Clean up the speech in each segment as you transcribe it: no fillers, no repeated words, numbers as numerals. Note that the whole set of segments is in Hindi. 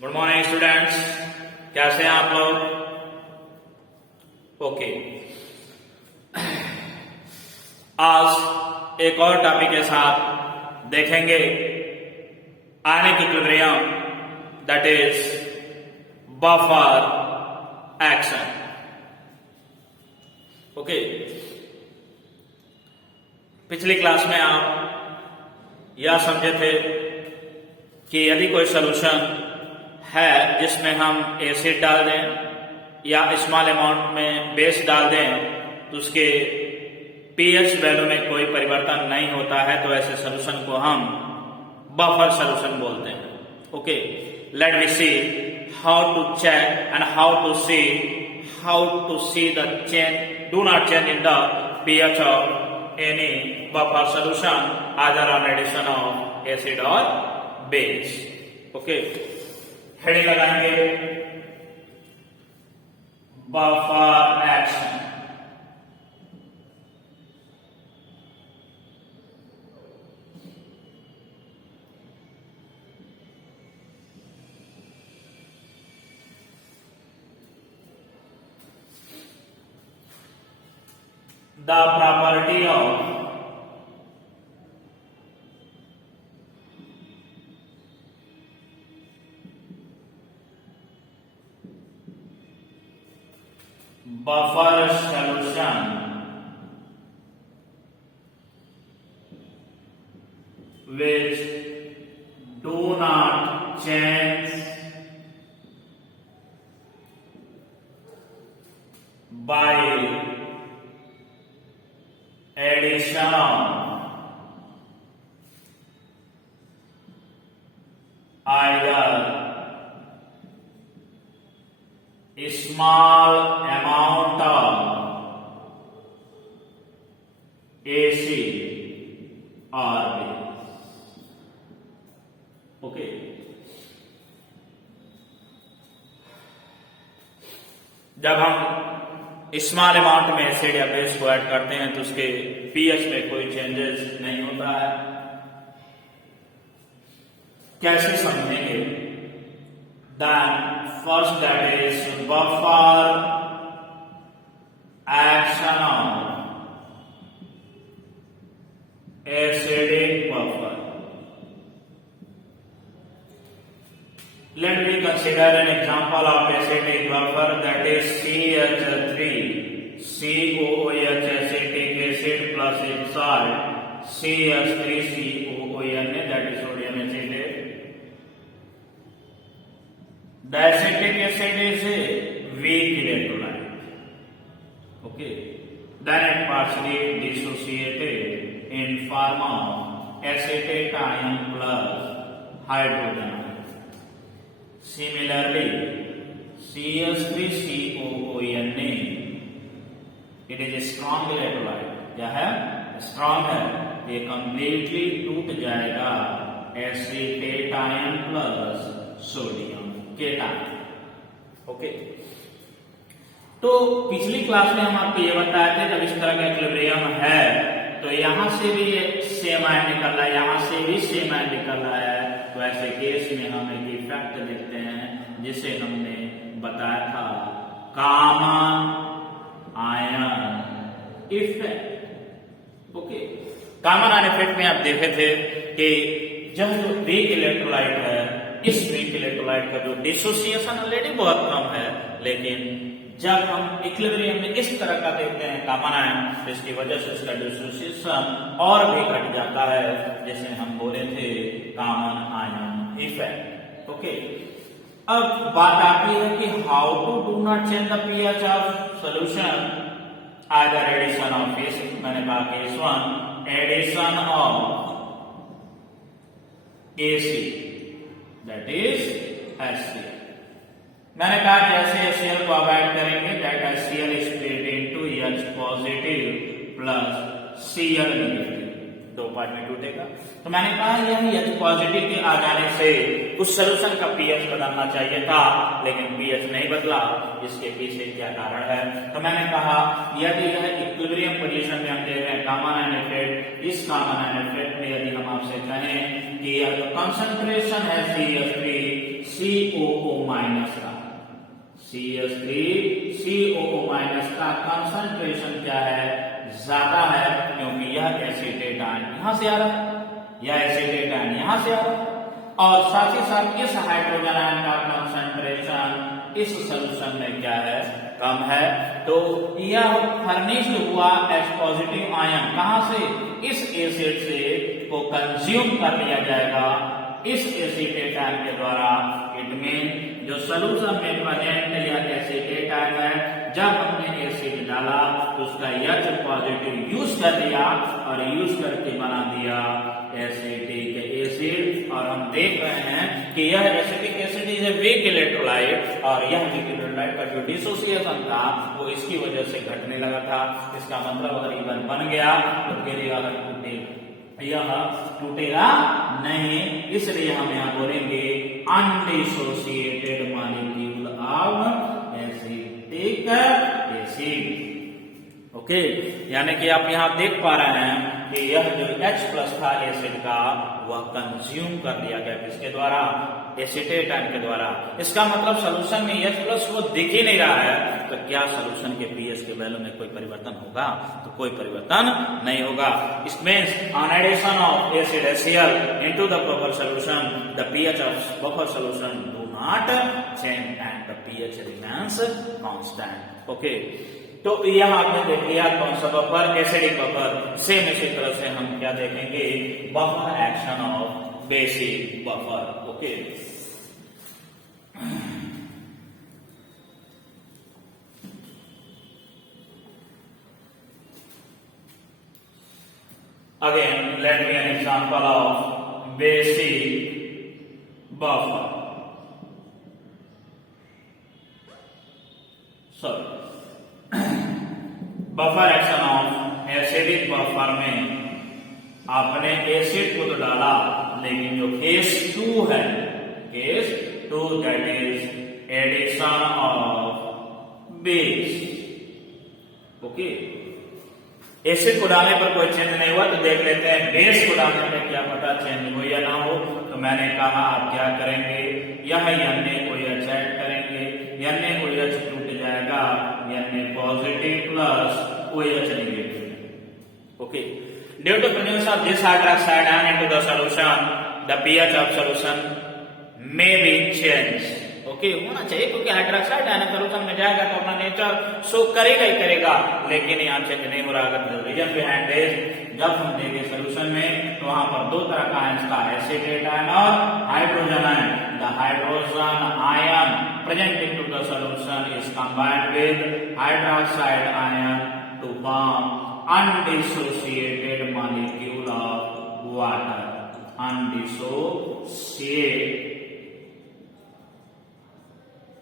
गुड मॉर्निंग स्टूडेंट्स, कैसे हैं आप लोग? ओके, आज एक और टॉपिक के साथ देखेंगे ionic equilibrium, that is buffer action. Okay, पिछली क्लास में आप यह समझे थे कि यदि कोई सॉल्यूशन है जिसमें हम एसिड डाल दें या स्मॉल अमाउंट में बेस डाल दें तो उसके पीएच वैल्यू में कोई परिवर्तन नहीं होता है, तो ऐसे सॉल्यूशन को हम बफर सॉल्यूशन बोलते हैं। Okay, let me see how to check and how to see the change, do not change in the pH of any buffer solution either on addition of acid और बेस। ओके, हेडिंग लगाएंगे buffer action. The property of buffer solution which do not change by addition of either small amount of acid or base. Okay, जब हम स्मॉल अमाउंट में एसिड या बेस को ऐड करते हैं तो उसके पीएच में कोई चेंजेस नहीं होता है। कैसे समझेंगे? Then first, that is buffer action of acidic buffer. Let me consider an example of acidic buffer, that is CH3, COOH acetic acid plus a salt, CH3COON, that is sodium acetate. The acetic acid is a weak electrolyte. Okay, then it partially dissociated in form of acetate ion plus hydrogen. Similarly, CH3COON, it is a strong electrolyte. क्या है? Strong है, ये completely टूट जाएगा acetate ion plus sodium cation. Okay, तो पिछली क्लास में हम आपको ये बताए थे जब इस तरह का इक्विलिब्रियम है तो यहां से भी सेम आयन निकल रहा है, यहां से भी सेम आयन निकल रहा है, तो ऐसे केस में हम एक इफेक्ट देखते हैं जिसे हमने बताया था common ion effect. Okay, common ion effect में आप देखे थे कि जब जो वीक इलेक्ट्रोलाइट है, इस वीक इलेक्ट्रोलाइट का जो डिसोसिएशन ऑलरेडी बहुत कम है, लेकिन जब हम इक्विलिब्रियम में इस तरह का देखते हैं कॉमन आयन, तो इसकी वजह से इसका डिसोसिएशन और भी घट जाता है, जैसे हम बोले थे कॉमन आयन इफेक्ट। ओके, अब बात आती है कि how to do not change the pH of solution either addition of acid. मैंने कहा case 1 addition of acid, that is HCl. मैंने कहा जैसे HCl को अब ऐड करेंगे, that HCl is split into H positive plus Cl negative, दो पार्ट में टूटेगा। तो मैंने कहा यह H पॉजिटिव के आ जाने से उस सॉल्यूशन का पीएच बदलना चाहिए था, लेकिन पीएच नहीं बदला। इसके पीछे क्या कारण है? तो मैंने कहा यदि यह इक्विलिब्रियम पोजीशन में हम देख रहे हैं कॉमन आयन इफेक्ट, इस कॉमन आयन इफेक्ट में यदि हम आपसे कहें कि यह जो कंसंट्रेशन है CH3 COO माइनस का, CH3COO माइनस का कंसंट्रेशन क्या है, ज्यादा है, क्योंकि यह एसीटेट आयन यहां से आ रहा है, यह एसीटेट आयन यहां से आ रहा है, और साथ ही साथ इस हाइड्रोजन आयन का कंसंट्रेशन इस सॉल्यूशन में क्या है, कम है। तो यह फर्निश्ड हुआ H पॉजिटिव आयन कहां से, इस एसिड से को कंज्यूम कर लिया जाएगा इस एसीटेट आयन के द्वारा। इट मीन जो सॉल्यूशन में प्रेजेंट या एसीटेट आयन है, जब हमने एसिड डाला तो उसका H पॉजिटिव यूज कर लिया और यूज करके बना दिया एसिटिक एसिड। और हम देख रहे हैं कि यह acetic acid is a weak electrolyte, और यह वीक इलेक्ट्रोलाइट का जो डिसोसिएशन था वो इसकी वजह से घटने लगा था। इसका मतलब अगर इवन बन गया तो फिर यह टूटेगा नहीं, इसलिए हम यहाँ बोलेंगे undissociated molecule of acetic acid. Okay, यानी कि आप यहाँ देख पा रहे हैं कि यह जो H प्लस था एसिड का, वह कंज्यूम कर लिया गया किसके द्वारा, एसीटेट आयन के द्वारा। इसका मतलब सॉल्यूशन में H प्लस वो दिख ही नहीं रहा है, तो क्या सॉल्यूशन के pH के वैल्यू में कोई परिवर्तन होगा, तो कोई परिवर्तन नहीं होगा। It means on addition of acid HCl into the buffer solution the pH of buffer solution do not change and the pH remains constant. Okay, तो यह आपने देख लिया कौन सा बफर, एसिडिक बफर। सेम इसी तरह से हम क्या देखेंगे, buffer action of basic buffer. Okay, again let me an example of basic buffer. So buffer action of acidic buffer में आपने एसिड को तो डाला, लेकिन जो केस 2 है, case 2 that is addition of base. Okay, acid को डालने पर कोई चेंज नहीं हुआ, तो देख लेते हैं बेस को डालने में क्या पता चेंज हो या ना हो। तो मैंने कहा आप क्या करेंगे, यह NaOH ऐड करेंगे, NaOH टूट जाएगा, Na positive plus OH negative. Okay, due to presence of this hydroxide ion into the solution the pH of solution may be change. Okay, होना चाहिए, क्योंकि हाइड्रोक्साइड आयन सॉल्यूशन में जाएगा तो अपना नेचर शो करेगा ही करेगा, लेकिन यहाँ चेंज नहीं हो रहा। अगर रीजन बिहाइंड दिस, जब हम देंगे सॉल्यूशन में तो वहां पर दो तरह का आयन था, एसिटेट आयन और hydrogen ion. The hydrogen ion present into the solution is combined with hydroxide ion to form undissociated molecule of water.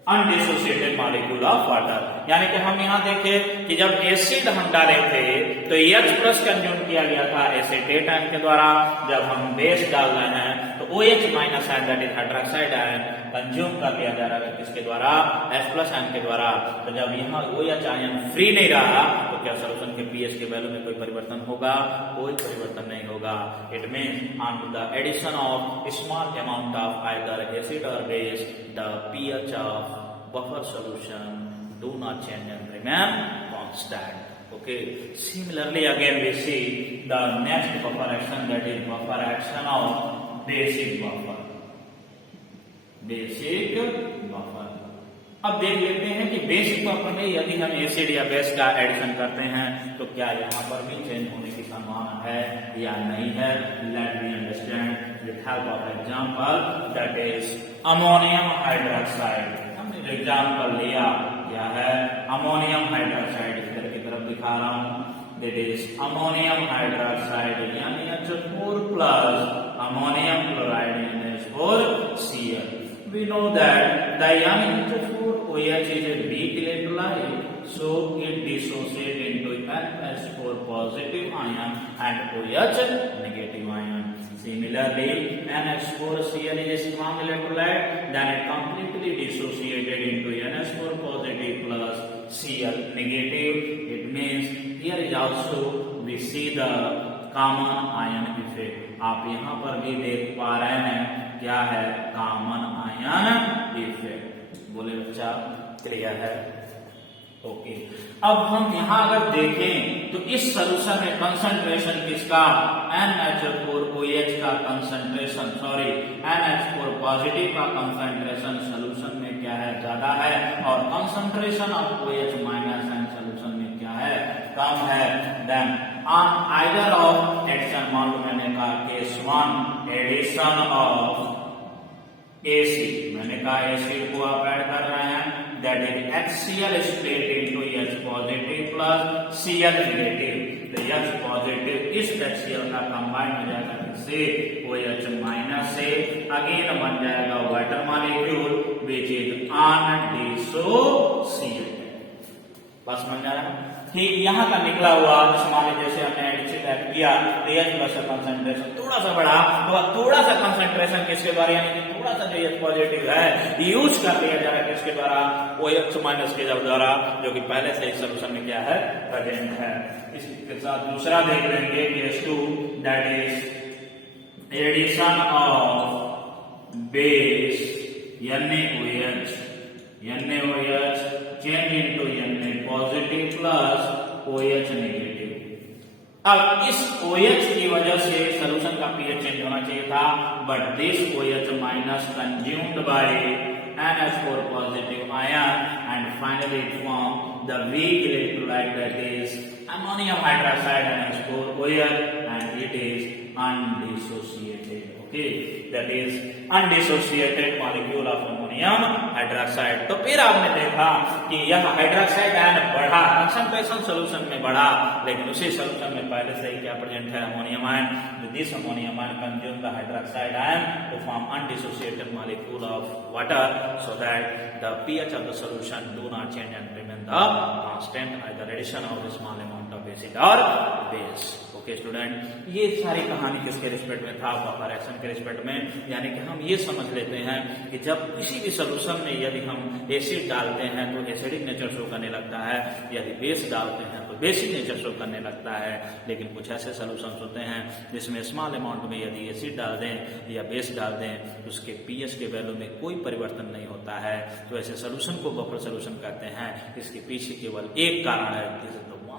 Undissociated molecule of water, यानी कि हम यहाँ देखें कि जब एसिड हम डाले थे तो H प्लस कंज्यूम किया गया था एसिटेट आयन के द्वारा। जब हम बेस डाल रहे हैं तो OH minus ion that is hydroxide ion consume कर लिया जा रहा है किसके द्वारा, H प्लस आयन के द्वारा। तो जब यहाँ OH आयन फ्री नहीं रहा तो क्या सॉल्यूशन के pH के वैल्यू में कोई परिवर्तन होगा, कोई परिवर्तन नहीं होगा। It means on to the addition of small amount of either acid और base the pH of buffer solution do not change and remain constant. Okay, similarly again we see the next buffer action, that is buffer action of basic buffer। Basic buffer, अब देख लेते हैं कि बेसिक बफर में यदि हम एसिड या बेस का एडिशन करते हैं तो क्या यहाँ पर भी चेंज होने की संभावना है या नहीं है। Let me understand with help of example, that is ammonium hydroxide. Example लिया क्या है, अमोनियम हाइड्रोक्साइड, इधर की तरफ दिखा रहा हूं, दैट इज अमोनियम हाइड्रोक्साइड यानी H4 plus ammonium chloride NH4Cl। We know that the NH4OH is a weak electrolyte, so it dissociates into NH4 positive ion and OH negative ion. Similarly, NH4Cl is a strong electrolyte, then it completely dissociated into NH4 positive plus Cl negative. It means here is also we see the common ion effect. आप यहाँ पर भी देख पा रहे हैं क्या है, कॉमन आयन इफेक्ट। बोले बच्चा क्लियर है? ओके। अब हम यहाँ अगर देखें तो इस सोल्यूशन में कंसंट्रेशन किसका, NH4OH का कंसंट्रेशन, सॉरी NH4 पॉजिटिव का कंसंट्रेशन सोल्यूशन में क्या है, ज्यादा है, और concentration of OH minus in solution में क्या है, कम है। Then on either of action, मान लो मैंने कहा केस 1 एडिशन ऑफ एसिड, मैंने कहा एसिड को आप ऐड कर रहे हैं, that is HCl split into H positive plus Cl negative। तो H positive इस HCl का कंबाइन हो जाएगा किससे, OH माइनस से, अगेन बन जाएगा water molecule which is undissociated. बस समझ आ रहा है? ठीक यहाँ का निकला हुआ, मान लीजिए जैसे हमने एडिशन ऐड किया तो H प्लस का कंसंट्रेशन थोड़ा सा बढ़ा, तो थोड़ा सा कंसंट्रेशन किसके द्वारा, यानी कि थोड़ा सा जो H पॉजिटिव है यूज कर लिया जा रहा है किसके द्वारा, OH माइनस के द्वारा, जो कि पहले से इस सोल्यूशन में क्या है, प्रेजेंट है। इसके साथ दूसरा देख लेंगे case 2, that is addition of base NaOH change into Na positive plus OH negative. अब इस OH की वजह से सोल्यूशन का pH चेंज होना चाहिए था, but this OH minus consumed by NH4 positive ion and finally it form the weak electrolyte, that is ammonium hydroxide NH4OH, and it is undissociated। Okay, that is undissociated molecule of ammonium hydroxide। तो फिर आपने देखा कि यह हाइड्रोक्साइड आयन बढ़ा, कंसंट्रेशन सोल्यूशन में बढ़ा, लेकिन उसी सोल्यूशन में पहले से ही क्या प्रेजेंट है, ammonium ion. This ammonium ion consume the hydroxide ion to form undissociated molecule of water, so that the pH of the solution do not change and remain the constant, either addition of a small amount of acid or base। Okay student, ये सारी कहानी किसके रिस्पेक्ट में था, बफर एक्शन के रिस्पेक्ट में। यानी कि हम ये समझ लेते हैं कि जब किसी भी सोल्यूशन में यदि हम एसिड डालते हैं तो एसिडिक नेचर शो करने लगता है, यदि बेस डालते हैं तो बेसिक नेचर शो करने लगता है। लेकिन कुछ ऐसे सोल्यूशन होते हैं जिसमें स्मॉल अमाउंट में यदि एसिड डाल दें या बेस डाल दें तो उसके पीएच के वैल्यू में कोई परिवर्तन नहीं होता है। तो ऐसे सोल्यूशन को बफर सोल्यूशन कहते हैं। इसके पीछे केवल एक कारण है,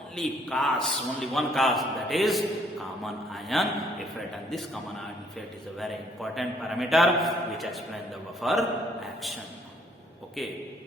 only one cause, that is common ion effect, and this common ion effect is a very important parameter which explains the buffer action। Okay।